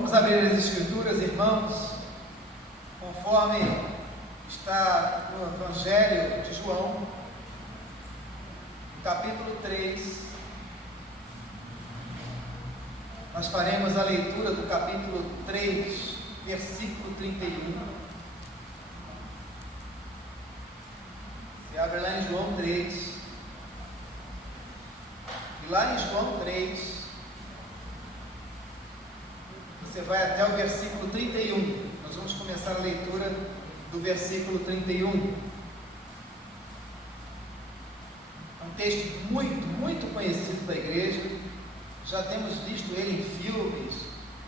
Vamos abrir as Escrituras, irmãos, conforme está no Evangelho de João, capítulo 3. Nós faremos a leitura do capítulo 3, versículo 31. Você abre lá em João 3. E lá em João 3, você vai até o versículo 31. Nós vamos começar a leitura do versículo 31. É um texto muito conhecido da igreja. Já temos visto ele em filmes,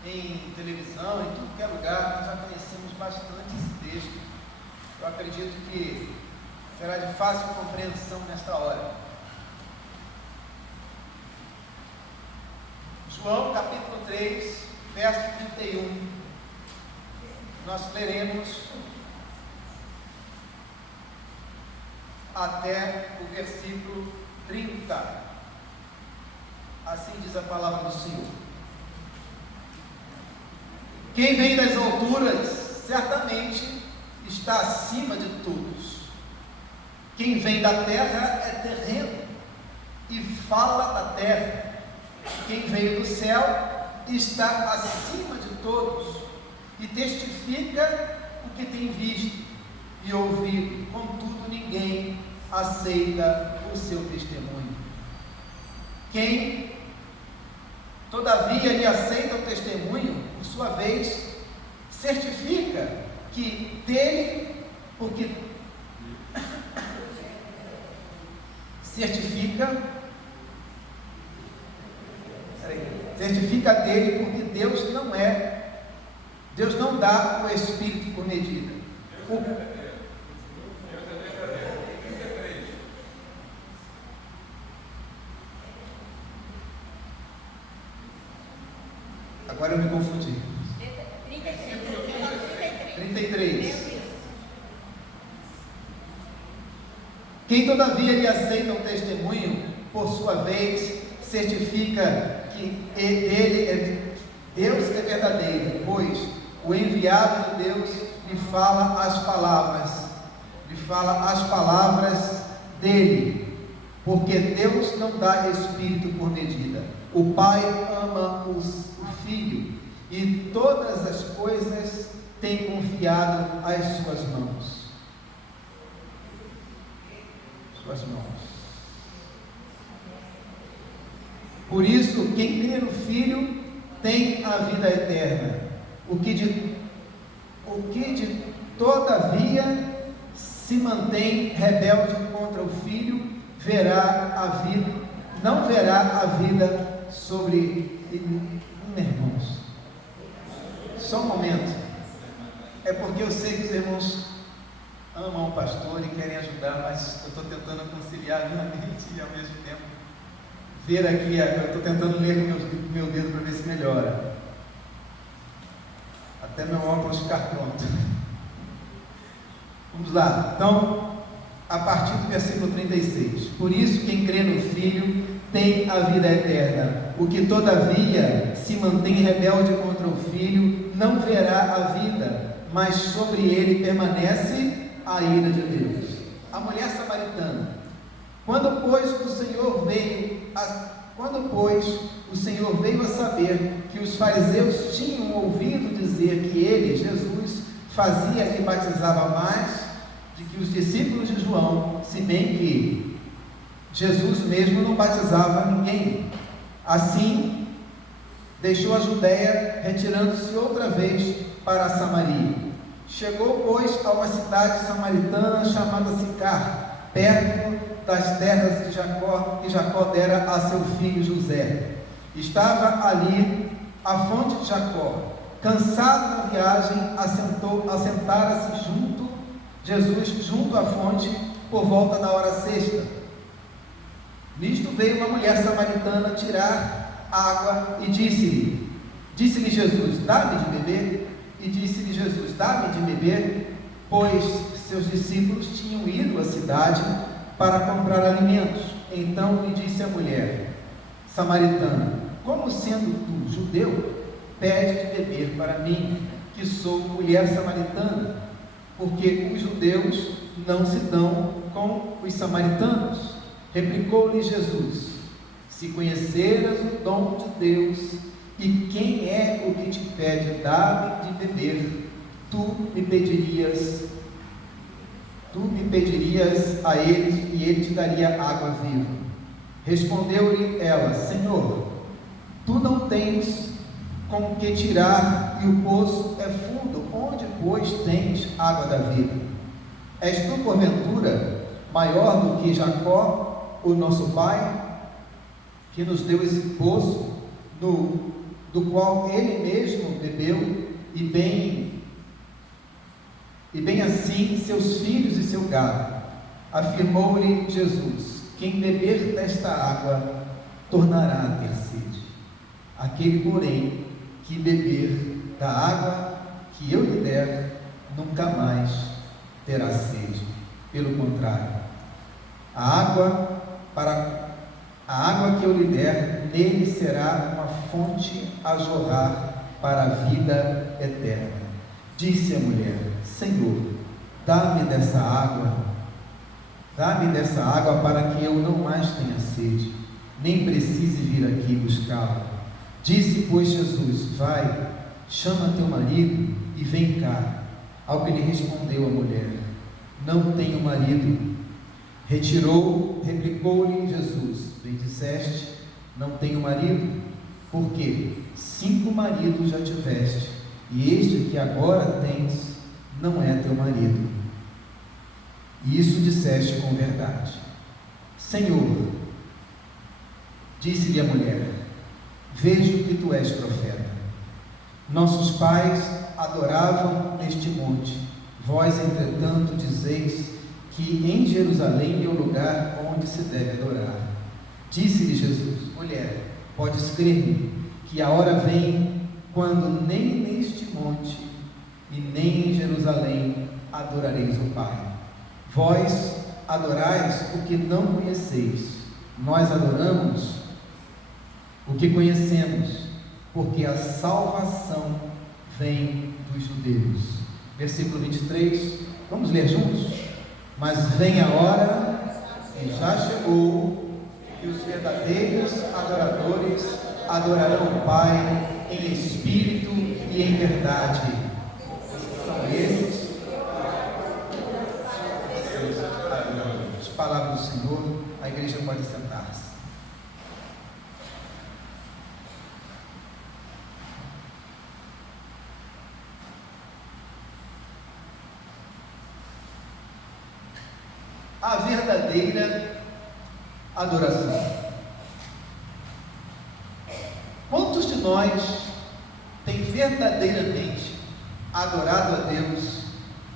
em televisão, em tudo que é lugar. Nós já conhecemos bastante esse texto. Eu acredito que será de fácil compreensão nesta hora. João capítulo 3, verso 31, nós leremos até o versículo 30, assim diz a palavra do Senhor. Quem vem das alturas, certamente está acima de todos. Quem vem da terra é terreno, e fala da terra. Quem veio do céu está acima de todos e testifica o que tem visto e ouvido, contudo ninguém aceita o seu testemunho. Quem todavia lhe aceita o testemunho, por sua vez, certifica que dele, porque certifica dele, porque Deus não dá o Espírito por medida. Agora eu me confundi. 33. Quem todavia lhe aceita o testemunho, por sua vez, certifica que Deus é verdadeiro, pois o enviado de Deus lhe fala as palavras dele, porque Deus não dá Espírito por medida. O Pai ama o Filho e todas as coisas tem confiado às suas mãos. Por isso, quem crê no Filho tem a vida eterna. O que de todavia se mantém rebelde contra o Filho, não verá a vida sobre irmãos. Só um momento. É porque eu sei que os irmãos amam o pastor e querem ajudar, mas eu estou tentando conciliar a minha mente e ao mesmo tempo ver aqui, eu estou tentando ler com meu dedo para ver se melhora, até meu óculos ficar pronto. Vamos lá, então, a partir do versículo 36. Por isso, quem crê no Filho tem a vida eterna. O que todavia se mantém rebelde contra o Filho não verá a vida, mas sobre ele permanece a ira de Deus. A mulher samaritana. Quando, pois, o Senhor veio a saber que os fariseus tinham ouvido dizer que ele, Jesus, fazia e batizava mais do que os discípulos de João, se bem que Jesus mesmo não batizava ninguém. Assim, deixou a Judéia, retirando-se outra vez para a Samaria. Chegou, pois, a uma cidade samaritana chamada Sicar, perto das terras de Jacó, que Jacó dera a seu filho José. Estava ali a fonte de Jacó. Cansado da viagem, assentara-se Jesus junto à fonte, por volta da hora sexta. Nisto veio uma mulher samaritana tirar água e disse-lhe Jesus, dá-me de beber? E disse-lhe Jesus, dá-me de beber? Pois seus discípulos tinham ido à cidade para comprar alimentos. Então lhe disse a mulher samaritana, como sendo tu judeu, pede de beber para mim, que sou mulher samaritana? Porque os judeus não se dão com os samaritanos. Replicou-lhe Jesus: se conheceras o dom de Deus e quem é o que te pede dar-me de beber, tu me pedirias a ele e ele te daria água viva. Respondeu-lhe ela: Senhor, tu não tens com que tirar e o poço é fundo, onde pois tens água da vida? És tu porventura maior do que Jacó, o nosso pai, que nos deu esse poço, do qual ele mesmo bebeu, e bem assim seus filhos e seu gado? Afirmou-lhe Jesus: quem beber desta água tornará a ter sede. Aquele, porém, que beber da água que eu lhe der, nunca mais terá sede. Pelo contrário, a água que eu lhe der, nele será uma fonte a jorrar para a vida eterna. Disse a mulher: Senhor, dá-me dessa água para que eu não mais tenha sede, nem precise vir aqui buscá-la. Disse, pois, Jesus: vai, chama teu marido e vem cá. Ao que lhe respondeu a mulher: não tenho marido. Replicou-lhe Jesus: bem disseste, não tenho marido, porque 5 maridos já tiveste, e este que agora tens não é teu marido. E isso disseste com verdade. Senhor, disse-lhe a mulher, vejo que tu és profeta. Nossos pais adoravam neste monte, vós, entretanto, dizeis que em Jerusalém é o lugar onde se deve adorar. Disse-lhe Jesus: mulher, podes crer-me, que a hora vem quando nem neste monte e nem em Jerusalém adorareis o Pai. Vós adorais o que não conheceis, nós adoramos o que conhecemos, porque a salvação vem dos judeus. Versículo 23, vamos ler juntos? Mas vem a hora, e já chegou, que os verdadeiros adoradores adorarão o Pai em espírito e em verdade. São esses as palavras do Senhor. A igreja pode sentar-se. A verdadeira adoração. Quantos de nós têm verdadeiramente adorado a Deus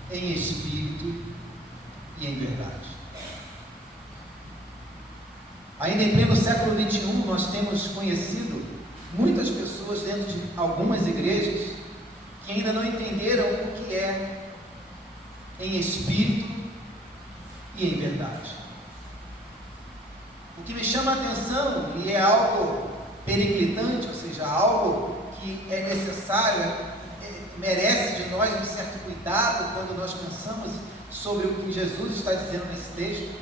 em espírito e em verdade? Ainda em pleno século XXI, nós temos conhecido muitas pessoas dentro de algumas igrejas que ainda não entenderam o que é em espírito e em verdade. O que me chama a atenção, e é algo periclitante, ou seja, algo que é necessário, merece de nós um certo cuidado quando nós pensamos sobre o que Jesus está dizendo nesse texto.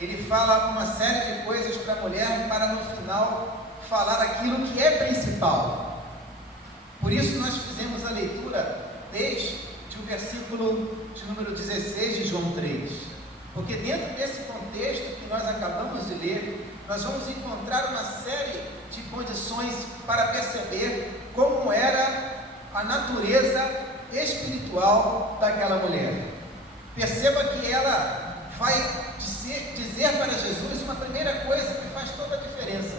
Ele fala uma série de coisas para a mulher, para no final falar aquilo que é principal. Por isso nós fizemos a leitura desde o versículo de número 16 de João 3. Porque dentro desse contexto que nós acabamos de ler, nós vamos encontrar uma série de condições para perceber como era a natureza espiritual daquela mulher. Perceba que ela vai dizer para Jesus uma primeira coisa que faz toda a diferença.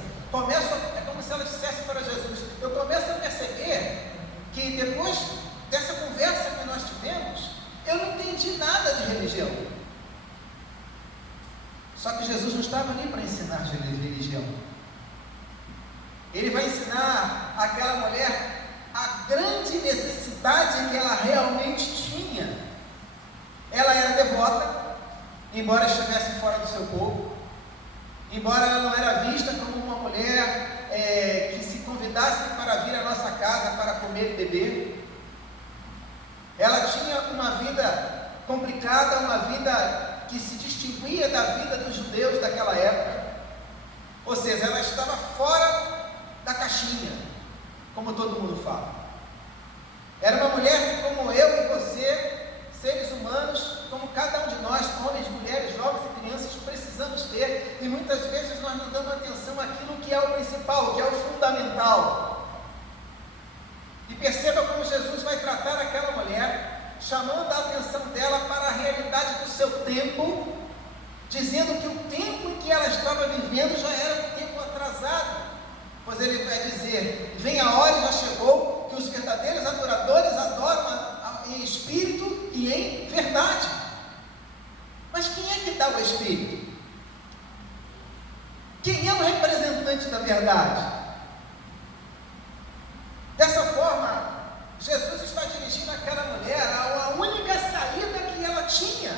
É como se ela dissesse para Jesus: eu começo a perceber que depois dessa conversa que nós tivemos, eu não entendi nada de religião. Só que Jesus não estava ali para ensinar religião. Ele vai ensinar àquela mulher a grande necessidade que ela realmente tinha. Ela era devota, embora estivesse fora do seu povo, embora ela não era vista como uma mulher que se convidasse para vir à nossa casa beber. Ela tinha uma vida complicada, uma vida que se distinguia da vida dos judeus daquela época. Ou seja, ela estava fora da caixinha, como todo mundo fala. Era uma mulher que, como eu e você, seres humanos, como cada um de nós, homens, mulheres, jovens e crianças, precisamos ter, e muitas vezes nós não damos atenção àquilo que é o principal, que é o fundamental. E perceba como Jesus vai tratar aquela mulher, chamando a atenção dela para a realidade do seu tempo, dizendo que o tempo em que ela estava vivendo já era um tempo atrasado, pois ele vai dizer: vem a hora, já chegou, que os verdadeiros adoradores adoram em espírito e em verdade. Mas quem é que dá o espírito? Quem é o representante da verdade? Dessa forma, Jesus está dirigindo aquela mulher a única saída que ela tinha,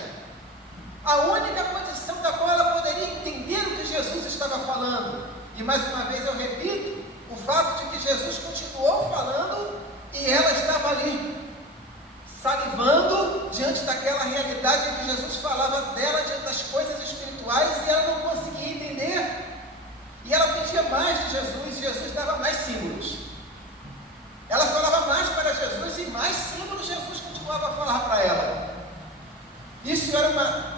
a única condição da qual ela poderia entender o que Jesus estava falando. E mais uma vez eu repito, o fato de que Jesus continuou falando e ela estava ali, salivando diante daquela realidade em que Jesus falava dela, diante das coisas espirituais, e ela não conseguia entender. E ela pedia mais de Jesus, e Jesus dava mais símbolos. Ela falava mais para Jesus, e mais símbolos Jesus continuava a falar para ela. Isso era uma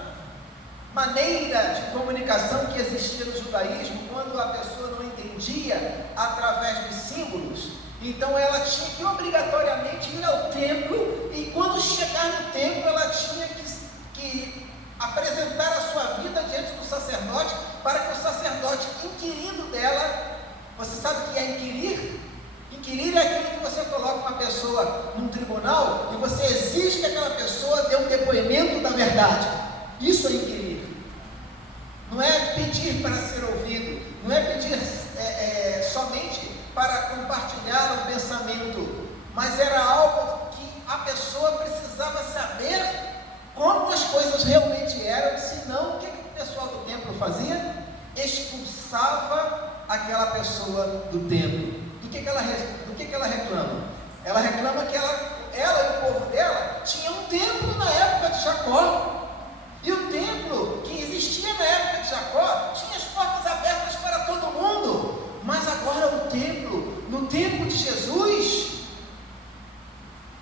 maneira de comunicação que existia no judaísmo, quando a pessoa não entendia através dos símbolos. Então ela tinha que obrigatoriamente ir ao templo, e quando chegar no templo ela tinha que apresentar a sua vida diante do sacerdote, para que o sacerdote, inquirindo dela, você sabe o que é inquirir? Inquirir é aquilo que você coloca uma pessoa num tribunal e você exige que aquela pessoa dê um depoimento da verdade. Isso é inquirir. Não é pedir para ser ouvido, não é pedir somente para compartilhar um pensamento, mas era algo que a pessoa precisava saber como as coisas realmente eram, senão o que o pessoal do templo fazia? Expulsava aquela pessoa do templo. Do que ela reclama? Ela reclama que ela e o povo dela tinham um templo na época de Jacó, e o templo que existia na época de Jacó tinha as portas abertas para todo mundo, mas agora o templo, no tempo de Jesus,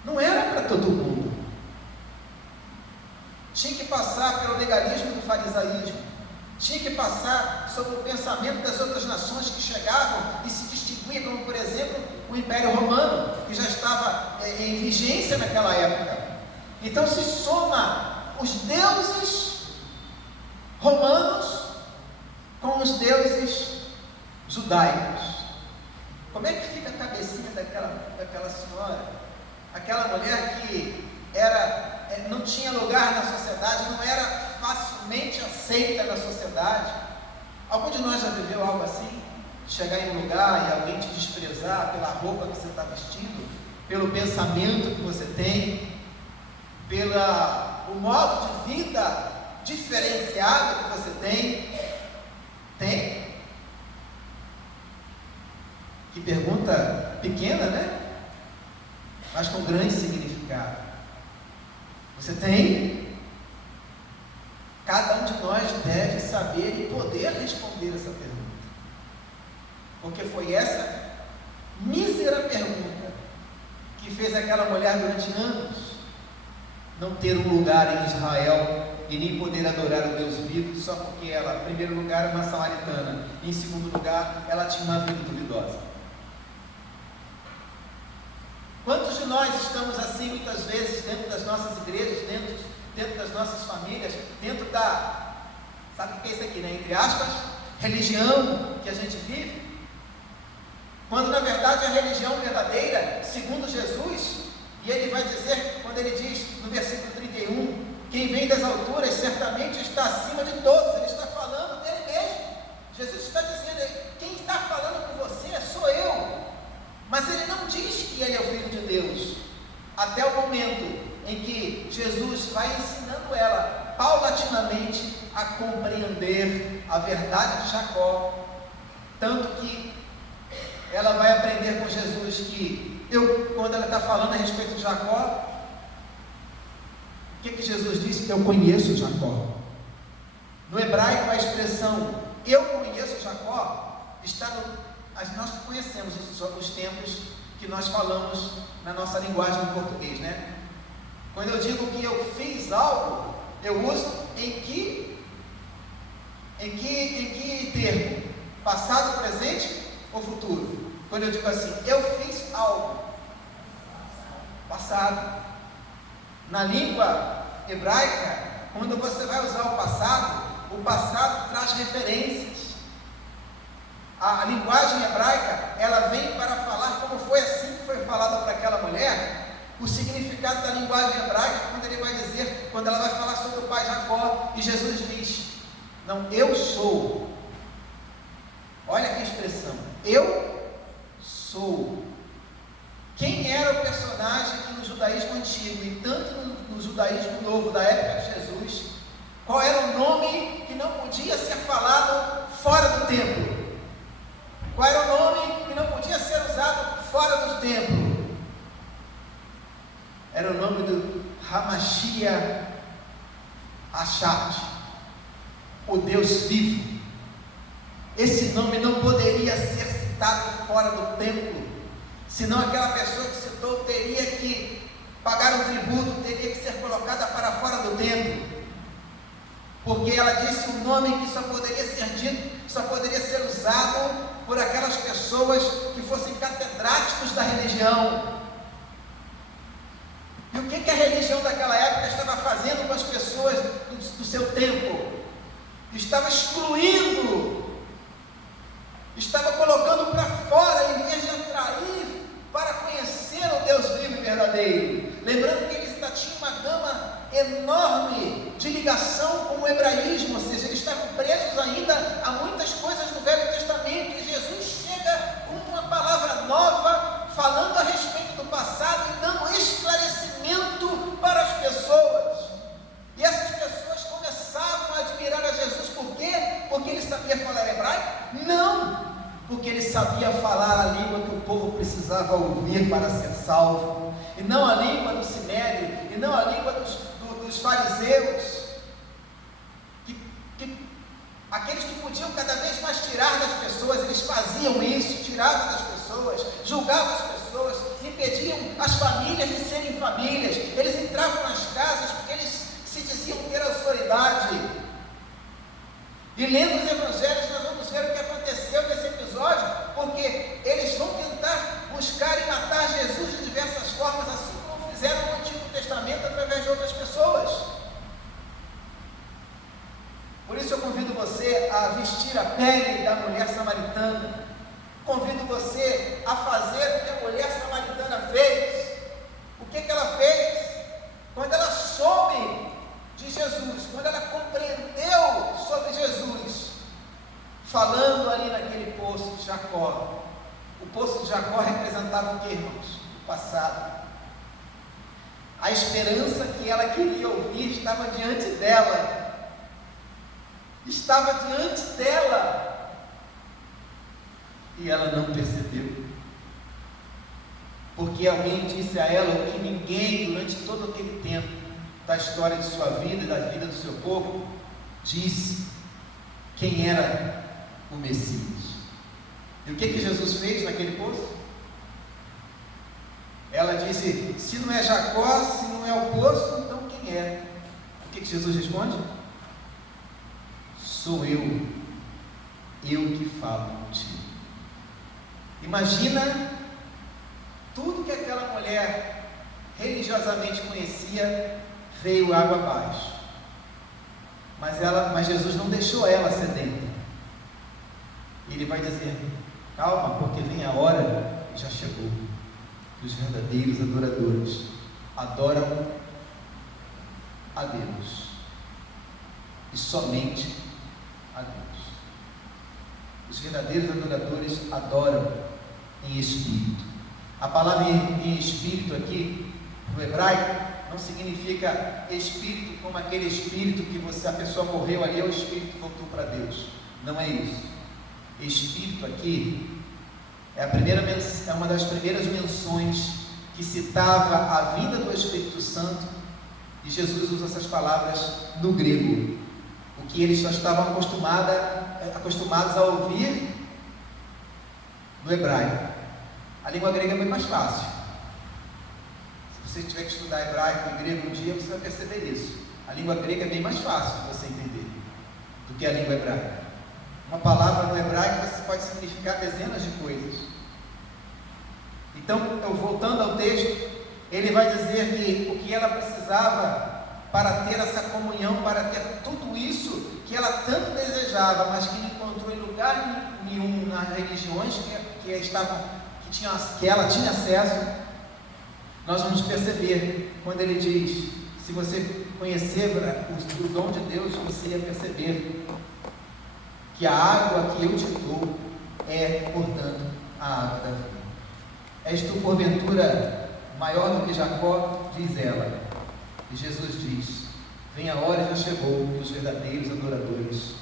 não era para todo mundo. Tinha que passar pelo legalismo do farisaísmo, tinha que passar sobre o pensamento das outras nações que chegavam e se distinguiam, como por exemplo o Império Romano, que já estava em vigência naquela época. Então se soma os deuses romanos com os deuses judaicos. Como é que fica a cabecinha daquela senhora? Aquela mulher que não tinha lugar na sociedade, não era facilmente aceita na sociedade. Algum de nós já viveu algo assim? Chegar em um lugar e alguém te desprezar pela roupa que você está vestindo, pelo pensamento que você tem, pelo modo de vida diferenciado que você tem? Tem? Que pergunta pequena, né? Mas com grande significado. Você tem? Cada um de nós deve saber e poder responder essa pergunta, porque foi essa mísera pergunta que fez aquela mulher durante anos não ter um lugar em Israel e nem poder adorar o Deus vivo, só porque ela, em primeiro lugar, é uma samaritana, e em segundo lugar, ela tinha uma vida duvidosa. Quantos de nós estamos assim muitas vezes dentro das nossas igrejas, dentro das nossas famílias, dentro da, sabe o que é isso aqui, né? Entre aspas, religião que a gente vive, quando na verdade a religião verdadeira, segundo Jesus, e ele vai dizer, quando ele diz no versículo 31, quem vem das alturas certamente está acima de todos, ele está falando dele mesmo. Jesus está dizendo, quem está falando com você sou eu. Mas ele não diz que ele é o Filho de Deus, até o momento em que Jesus vai ensinando ela, paulatinamente, a compreender a verdade de Jacó, tanto que ela vai aprender com Jesus que quando ela está falando a respeito de Jacó, o que Jesus disse? Eu conheço Jacó. No hebraico, a expressão eu conheço Jacó está nós conhecemos os tempos que nós falamos na nossa linguagem em português, né? Quando eu digo que eu fiz algo, eu uso em que termo? Passado, presente ou futuro? Quando eu digo assim, eu fiz algo, passado. Na língua hebraica, quando você vai usar o passado traz referências. A linguagem hebraica, ela vem para falar como foi assim que foi falado para aquela mulher. O significado da linguagem hebraica, quando ela vai falar sobre o pai Jacó, e Jesus diz, não, eu sou. Olha que expressão, eu sou. Quem era o personagem que no judaísmo antigo e tanto no judaísmo novo da época de Jesus, qual era o nome que não podia ser falado fora do templo? Qual era o nome que não podia ser usado fora do templo? Era o nome do Hamashia Achat, o Deus vivo. Esse nome não poderia ser citado fora do templo, senão aquela pessoa que citou teria que pagar um tributo, teria que ser colocada para fora do templo, porque ela disse um nome que só poderia ser dito, só poderia ser usado por aquelas pessoas que fossem catedráticos da religião. E o que a religião daquela época estava fazendo com as pessoas do seu tempo? Estava excluindo, estava colocando para fora, em vez de atrair para conhecer o Deus vivo e verdadeiro. Lembrando que eles ainda tinham uma gama enorme de ligação com o hebraísmo, ou seja, eles estavam presos ainda a muitas coisas do Velho Testamento, e Jesus chega com uma palavra nova, falando a respeito do passado e dando esclarecimento para as pessoas. E essas pessoas começavam a admirar a Jesus. Por quê? Porque ele sabia falar hebraico? Não! Porque ele sabia falar a língua que o povo precisava ouvir para ser salvo, e não a língua do Sinédrio, e não a língua dos fariseus, aqueles que podiam cada vez mais tirar das pessoas. Eles faziam isso, tiravam das pessoas, julgavam as pessoas, impediam as famílias de serem famílias. Eles entravam nas casas porque eles se diziam ter autoridade. E lendo os evangelhos, nós vamos ver o que aconteceu nesse episódio, porque eles vão tentar buscar e matar Jesus de diversas formas, assim como fizeram no Antigo Testamento através de outras pessoas. Por isso eu convido você a vestir a pele da mulher samaritana. Convido você a fazer o que a mulher samaritana fez. O que ela fez? Quando ela soube de Jesus, quando ela compreendeu sobre Jesus, falando ali naquele poço de Jacó. O poço de Jacó representava o que, irmãos? O passado. A esperança que ela queria ouvir estava diante dela. Estava diante dela. E ela não percebeu. Porque alguém disse a ela o que ninguém, durante todo aquele tempo da história de sua vida e da vida do seu povo, disse quem era o Messias. E o que Jesus fez naquele poço? Ela disse, se não é Jacó, se não é o poço, então quem é? O que Jesus responde? Sou eu que falo contigo. Imagina tudo que aquela mulher religiosamente conhecia, veio água abaixo. Mas Jesus não deixou ela sedenta. Ele vai dizer, calma, porque vem a hora, e já chegou, que os verdadeiros adoradores adoram a Deus, e somente a Deus. Os verdadeiros adoradores adoram em espírito. A palavra em espírito aqui, no hebraico, não significa espírito como aquele espírito que a pessoa morreu ali, é o espírito que voltou para Deus. Não é isso. Espírito aqui É uma das primeiras menções que citava a vinda do Espírito Santo, e Jesus usa essas palavras no grego, o que eles só estavam acostumados a ouvir no hebraico. A língua grega é bem mais fácil. Se você tiver que estudar hebraico e grego um dia, você vai perceber isso. A língua grega é bem mais fácil de você entender do que a língua hebraica. Uma palavra no hebraico pode significar dezenas de coisas. Então, voltando ao texto, ele vai dizer que o que ela precisava para ter essa comunhão, para ter tudo isso que ela tanto desejava, mas que não encontrou em lugar nenhum nas religiões que ela tinha acesso, nós vamos perceber quando ele diz: se você conhecer o dom de Deus, você ia perceber que a água que eu te dou é, portanto, a água da vida. És tu, porventura, maior do que Jacó? Diz ela. E Jesus diz: vem a hora, já chegou, que os verdadeiros adoradores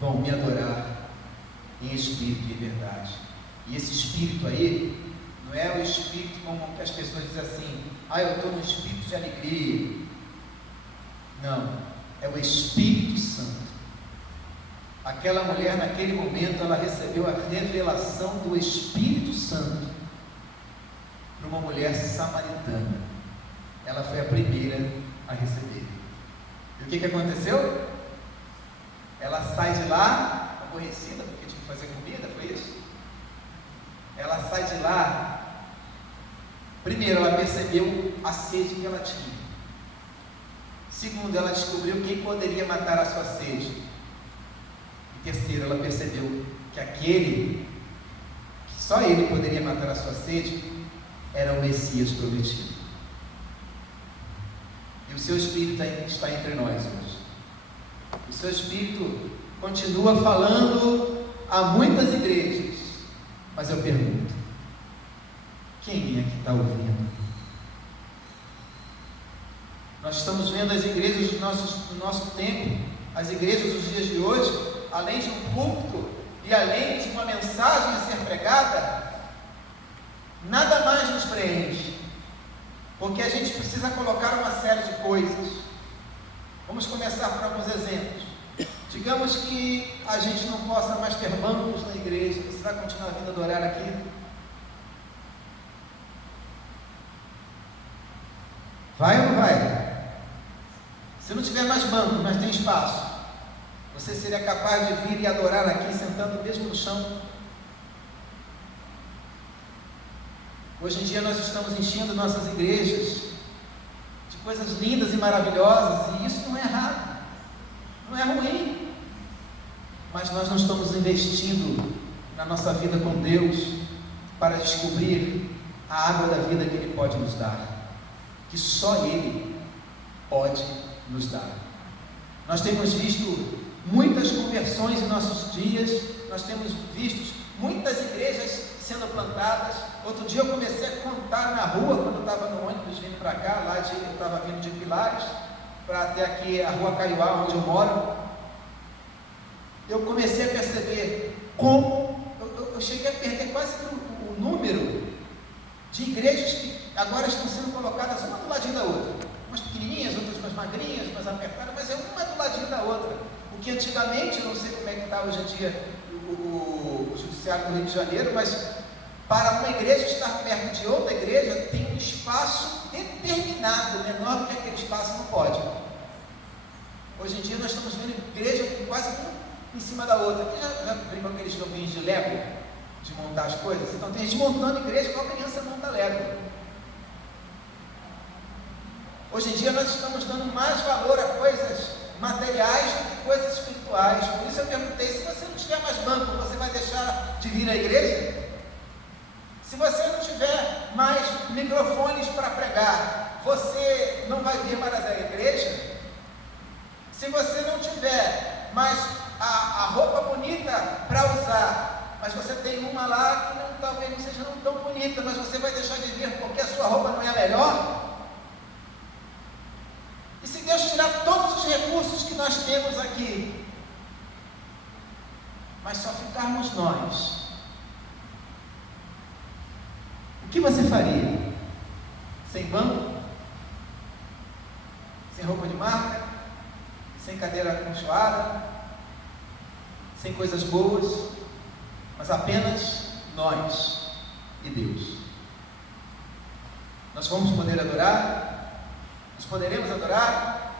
vão me adorar em espírito e em verdade. E esse espírito aí não é o espírito como que as pessoas dizem assim: eu estou no espírito de alegria. Não, é o Espírito Santo. Aquela mulher, naquele momento, ela recebeu a revelação do Espírito Santo para uma mulher samaritana. Ela foi a primeira a receber. E o que aconteceu? Ela sai de lá, aborrecida, porque tinha que fazer comida, foi isso? Ela sai de lá. Primeiro, ela percebeu a sede que ela tinha. Segundo, ela descobriu quem poderia matar a sua sede. E terceiro, ela percebeu que aquele, que só ele poderia matar a sua sede, era o Messias prometido. E o seu Espírito está entre nós hoje. O seu Espírito continua falando a muitas igrejas. Mas eu pergunto: quem é que está ouvindo? Nós estamos vendo as igrejas do nosso tempo, as igrejas dos dias de hoje, além de um púlpito e além de uma mensagem a ser pregada, nada mais nos preenche, porque a gente precisa colocar uma série de coisas. Vamos começar por alguns exemplos. Digamos que a gente não possa mais ter bancos na igreja. Você vai continuar vindo adorar aqui? Vai ou não vai? Se não tiver mais banco, mas tem espaço, você seria capaz de vir e adorar aqui, sentando mesmo no chão? Hoje em dia nós estamos enchendo nossas igrejas de coisas lindas e maravilhosas, e isso não é errado, não é ruim, mas nós não estamos investindo na nossa vida com Deus para descobrir a água da vida que Ele pode nos dar, que só Ele pode nos dar. Nós temos visto muitas conversões em nossos dias, nós temos visto muitas igrejas sendo plantadas. Outro dia eu comecei a contar na rua, quando eu estava no ônibus vindo para cá, eu estava vindo de Pilares para até aqui a rua Caiuá, onde eu moro. Eu comecei a perceber como eu cheguei a perder quase o número de igrejas que agora estão sendo colocadas uma do ladinho da outra, umas pequenininhas, outras mais magrinhas, mais apertadas, mas é uma do ladinho da outra. O que antigamente, eu não sei como é que está hoje em dia o judiciário do Rio de Janeiro, mas para uma igreja estar perto de outra igreja tem um espaço determinado, menor do que aquele espaço não pode. Hoje em dia nós estamos vendo igreja quase em cima da outra. Já brincou aqueles joguinhos de Lego, de montar as coisas? Então tem gente montando igreja igual a criança monta Lego. Hoje em dia nós estamos dando mais valor a coisas materiais do que coisas espirituais. Por isso eu perguntei: se você não tiver mais banco, você vai deixar de vir à igreja? Se você não tiver mais microfones para pregar, você não vai vir mais à igreja? Se você não tiver mais a roupa bonita para usar, mas você tem uma lá que talvez não seja tão bonita, mas você vai deixar de vir porque a sua roupa não é a melhor? E se Deus tirar todos os recursos que nós temos aqui, mas só ficarmos nós, o que você faria? Sem banco? Sem roupa de marca? Sem cadeira aconchoada? Sem coisas boas? Mas apenas nós e Deus. Nós vamos poder adorar? Nós poderemos adorar?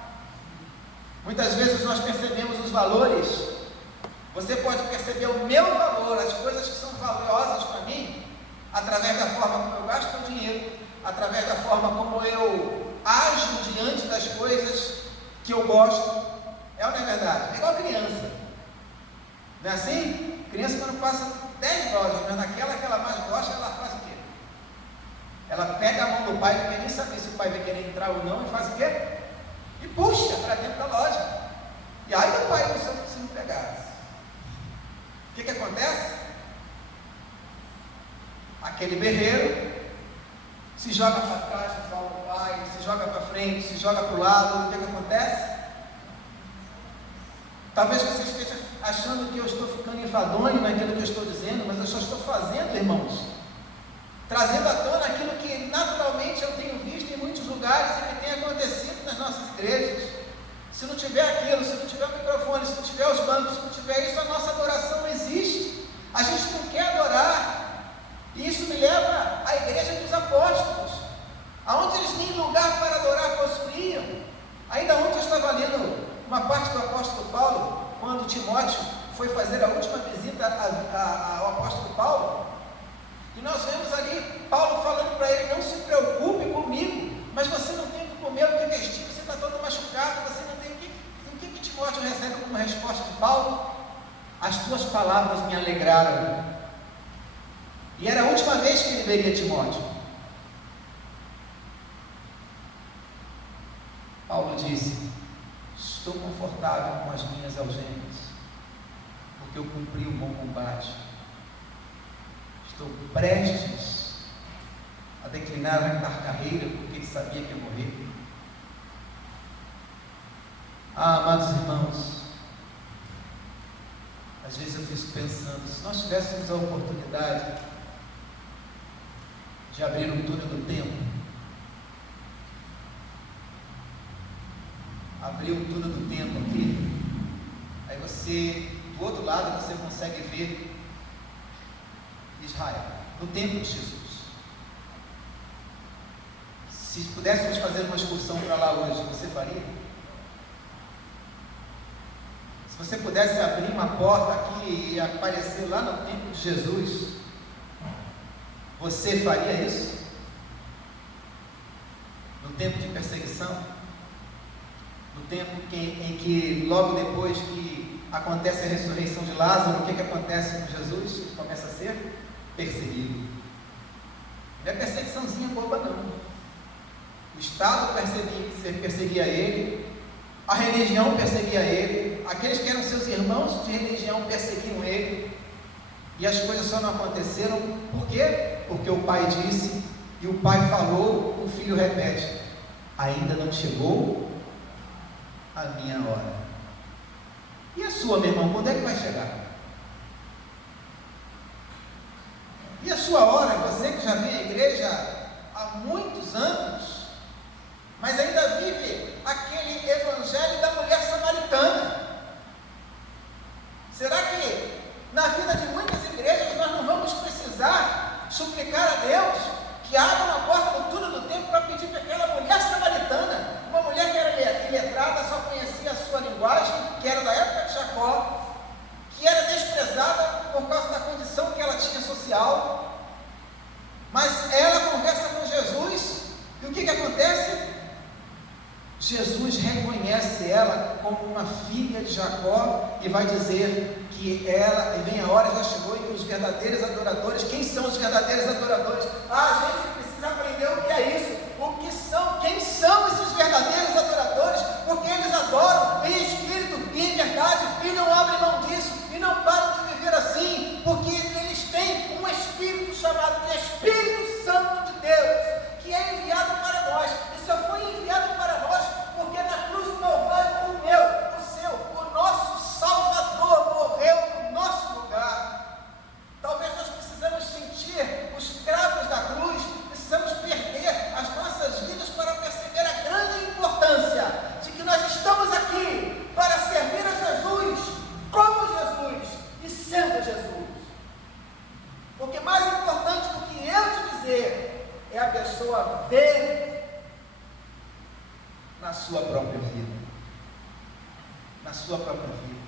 Muitas vezes nós percebemos os valores. Você pode perceber o meu valor, as coisas que são valiosas para mim, através da forma como eu gasto meu dinheiro, através da forma como eu ajo diante das coisas que eu gosto. É ou não é verdade? É igual criança. Não é assim? Criança, quando passa 10 lojas, mas naquela que ela mais gosta, ela faz o quê? Ela pega a mão do pai, não quer nem saber se o pai vai querer entrar ou não, e faz o quê? E puxa para dentro da loja. E aí o pai se não pegasse. O que acontece? Aquele berreiro se joga para trás, fala o pai, se joga para frente, se joga para o lado. O que acontece? Talvez você esteja achando que eu estou ficando enfadonho naquilo que eu estou dizendo, mas eu só estou fazendo, irmãos, trazendo à tona aquilo que naturalmente eu tenho visto em muitos lugares e que tem acontecido nas nossas igrejas. Se não tiver aquilo, se não tiver o microfone, se não tiver os bancos, se não tiver isso, a nossa adoração não existe. A gente não quer adorar. E isso me leva à igreja dos apóstolos, aonde eles nem lugar para adorar possuíam. Ainda ontem eu estava lendo uma parte do apóstolo Paulo, quando Timóteo foi fazer a última visita ao apóstolo Paulo, e nós vemos ali Paulo falando para ele: não se preocupe comigo, mas você não tem o que comer, o que vestir, você está todo machucado, você não tem o que Timóteo recebe como resposta de Paulo? As tuas palavras me alegraram. E era a última vez que ele veria Timóteo. Paulo disse: estou confortável com as minhas algemas, porque eu cumpri um bom combate. Estou prestes a declinar da carreira, porque ele sabia que ia morrer. Amados irmãos, às vezes eu fico pensando, se nós tivéssemos a oportunidade de abrir um túnel do tempo, abrir um túnel do tempo aqui, aí você, do outro lado, você consegue ver Israel, no tempo de Jesus. Se pudéssemos fazer uma excursão para lá hoje, você faria? Se você pudesse abrir uma porta aqui e aparecer lá no tempo de Jesus, você faria isso? No tempo de perseguição? No tempo em que logo depois que acontece a ressurreição de Lázaro, o que acontece com Jesus? Ele começa a ser perseguido. Não é perseguiçãozinha boba não. O Estado perseguia ele, a religião perseguia ele, aqueles que eram seus irmãos de religião perseguiam ele, e as coisas só não aconteceram. Por quê? Porque o pai disse, e o pai falou, o filho repete: ainda não chegou a minha hora. E a sua, meu irmão, quando é que vai chegar? E a sua hora, você que já vem à igreja há muitos anos, mas ainda vive aquele evangelho da mulher samaritana. Será que na vida de muitas igrejas nós não vamos precisar suplicar a Deus que abra uma porta no túnel do tempo para pedir para aquela mulher samaritana, uma mulher que era iletrada, só conhecia a sua linguagem, que era da época de Jacó, que era desprezada por causa da condição que ela tinha social, mas ela conversa com Jesus, e o que acontece? Jesus reconhece ela como uma filha de Jacó e vai dizer que ela, e vem a hora, já chegou, e que os verdadeiros adoradores, quem são os verdadeiros adoradores? A gente precisa aprender o que é isso, quem são esses verdadeiros adoradores, porque eles adoram em espírito e em verdade, e não abrem mão disso, e não param de viver assim, porque eles têm um espírito chamado de Espírito Santo de Deus, que é enviado para nós, e só foi enviado para nós porque na cruz do Calvário o meu, o seu, o nosso Salvador morreu no nosso lugar. Talvez nós precisamos sentir os cravos da cruz pessoa vê na sua própria vida. Na sua própria vida.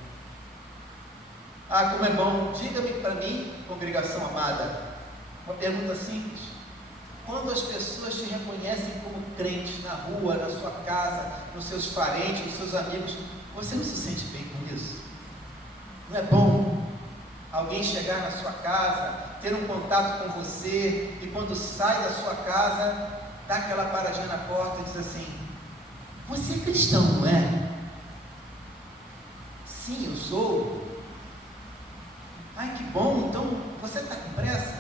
Ah, como é bom, diga-me para mim, congregação amada, uma pergunta simples: quando as pessoas te reconhecem como crente na rua, na sua casa, nos seus parentes, nos seus amigos, você não se sente bem com isso? Não é bom alguém chegar na sua casa, ter um contato com você, e quando sai da sua casa, dá aquela paradinha na porta e diz assim: você é cristão, não é? Sim, eu sou. Ai, que bom, então você está com pressa?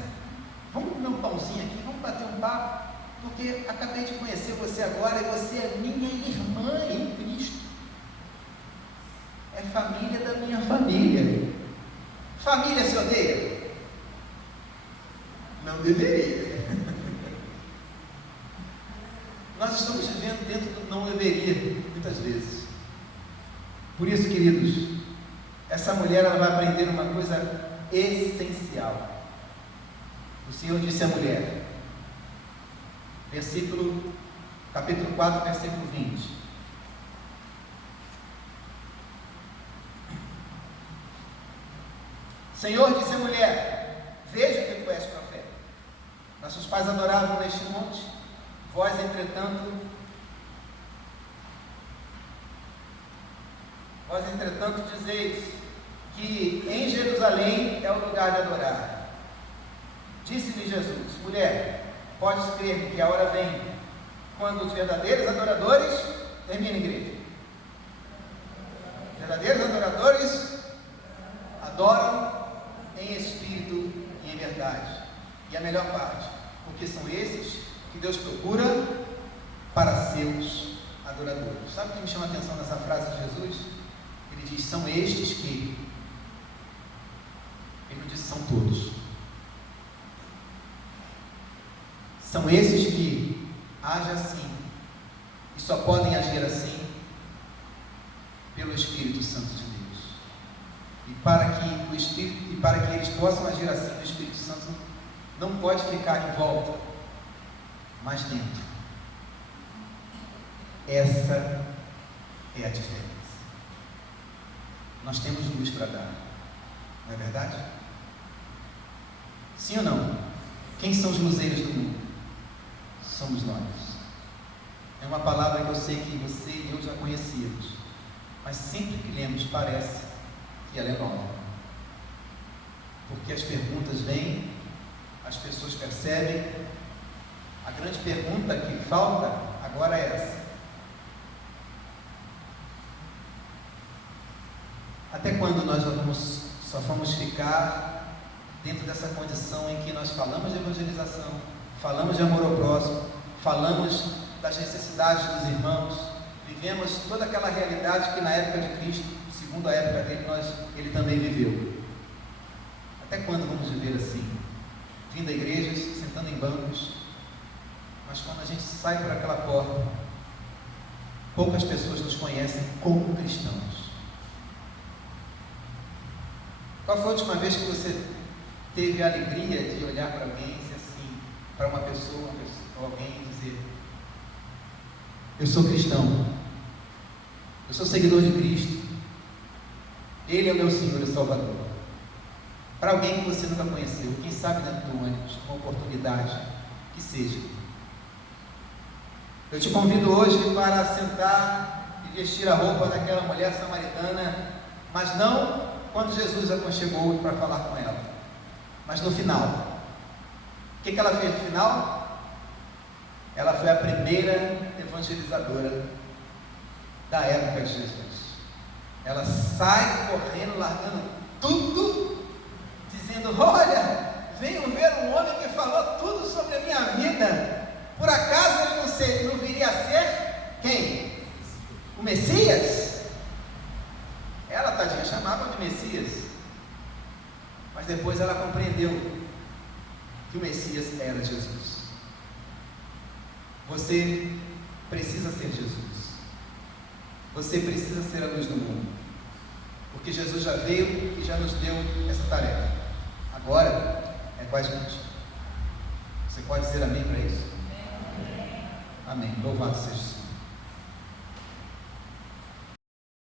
Vamos comer um pãozinho aqui, vamos bater um papo, porque acabei de conhecer você agora e você é minha irmã em Cristo. É família da minha família. Família se odeia? Não deveria. Nós estamos vivendo dentro do não deveria, muitas vezes. Por isso, queridos, essa mulher ela vai aprender uma coisa essencial. O Senhor disse à mulher, capítulo 4, versículo 20: Senhor disse à mulher: veja que tu és profeta. Nossos pais adoravam neste monte, vós entretanto dizeis que em Jerusalém é o lugar de adorar. Disse-lhe Jesus: mulher, podes crer que a hora vem quando os verdadeiros adoradores, termina a igreja, verdadeiros adoradores adoram em espírito e em verdade. E a melhor parte, porque são esses que Deus procura para seus adoradores. Sabe o que me chama a atenção nessa frase de Jesus? Ele diz: são estes que. Ele não disse são todos. São esses que agem assim e só podem agir assim pelo Espírito Santo de Deus. E para que eles possam agir assim, o Espírito Santo não pode ficar em volta, mas dentro. Essa é a diferença. Nós temos luz para dar, não é verdade? Sim ou não? Quem são os luzeiros do mundo? Somos nós. É uma palavra que eu sei que você e eu já conhecíamos, mas sempre que lemos parece que ela é nova, porque as perguntas vêm, as pessoas percebem. A grande pergunta que falta agora é essa: até quando nós só vamos ficar dentro dessa condição em que nós falamos de evangelização, falamos de amor ao próximo, falamos das necessidades dos irmãos, vivemos toda aquela realidade que na época de Cristo, segundo a época dele, ele também viveu? Até quando vamos viver assim? Vindo a igrejas, sentando em bancos, mas quando a gente sai por aquela porta, poucas pessoas nos conhecem como cristãos. Qual foi a última vez que você teve a alegria de olhar para alguém e dizer assim, para uma pessoa ou alguém, e dizer: eu sou cristão, eu sou seguidor de Cristo, Ele é o meu Senhor e Salvador? Para alguém que você nunca conheceu, quem sabe dentro do ônibus, uma oportunidade que seja. Eu te convido hoje para sentar e vestir a roupa daquela mulher samaritana, mas não quando Jesus aconchegou para falar com ela, mas no final. O que ela fez no final? Ela foi a primeira evangelizadora da época de Jesus. Ela sai correndo, largando tudo, dizendo: olha, venho ver um homem que falou tudo sobre a minha vida. Por acaso ele não viria a ser quem? O Messias? Ela, tadinha, chamava de Messias, mas depois ela compreendeu que o Messias era Jesus. Você precisa ser Jesus. Você precisa ser a luz do mundo, porque Jesus já veio e já nos deu essa tarefa. Agora é com a gente. Você pode dizer amém para isso? Amém. Louvado seja Jesus.